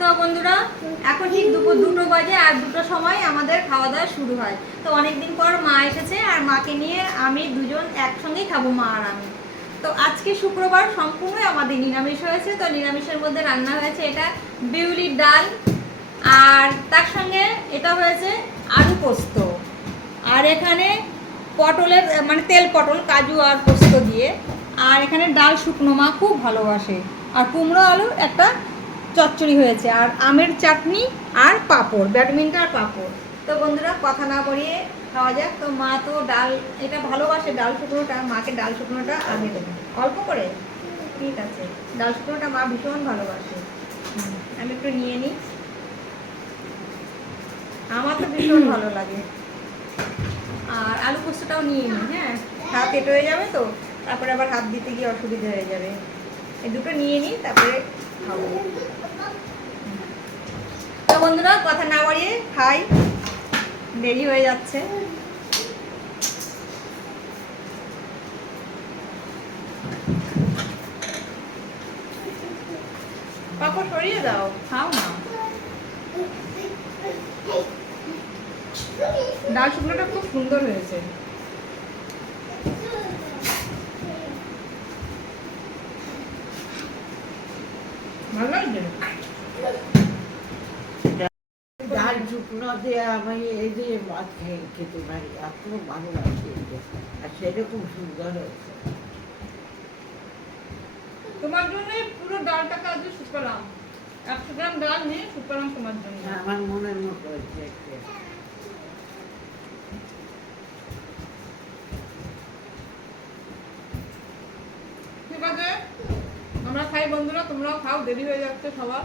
তো বন্ধুরা এখন ঠিক দুপুর 2টো বাজে আর 2টোর সময় আমাদের খাওয়া দাওয়া শুরু হয়। তো অনেকদিন পর মা এসেছে আর মাকে নিয়ে আমি দুজন একসঙ্গেই খাবো, মা আর আমি। তো আজকে শুক্রবার সম্পূর্ণই আমাদের নিরামিষ হয়েছে। তো নিরামিষের মধ্যে রান্না হয়েছে এটা বিউলির ডাল, আর তার সঙ্গে এটা হয়েছে আলু পোস্ত, আর এখানে পটলের মানে তেল পটল কাজু আর পোস্ত দিয়ে, আর এখানে ডাল শুকনো মা খুব ভালোবাসে, আর কুমড়ো আলুর একটা চচ্চড়ি হয়েছে, আর আমের চাটনি আর পাঁপড়, ব্যাডমিন্টন আর পাঁপড়। তো বন্ধুরা কথা না বলিয়ে খাওয়া যাক। তো মা তো ডাল এটা ভালোবাসে, ডাল শুকনোটা, মাকে ডাল শুকনোটা আগে দেবে অল্প করে, ঠিক আছে। ডাল শুকনোটা মা ভীষণ ভালোবাসে। আমি একটু নিয়ে নিই, আমার তো ভীষণ ভালো লাগে। আর আলু পোস্তটাও নিয়ে নিই, হ্যাঁ, হাত এঁটো হয়ে যাবে তো, তারপরে আবার হাত দিতে গিয়ে অসুবিধা হয়ে যাবে। এই দুটো নিয়ে নিই, তারপরে খাবো। তো বন্ধুরা কথা না বাড়িয়ে খাই, দেরি হয়ে যাচ্ছে। পাপড় সরিয়ে দাও, খাও না। ডাল শুকনোটা খুব সুন্দর হয়েছে। ভালো লাগছে ডাল শুকনো দিয়ে আমি এই দিয়ে মাছ খেতে পারি, এত ভালো লাগছে, আর সেটা খুব সুন্দর হয়েছে। তোমার জন্য পুরো ডালটাকে আজ শুকালাম, 100 গ্রাম ডাল নিয়ে শুকালাম তোমার জন্য। আমার মনের মতো হয়েছে। ঠিক আছে, আমরা খাই বন্ধুরা, তোমরাও খাও, দেরি হয়ে যাচ্ছে সবার।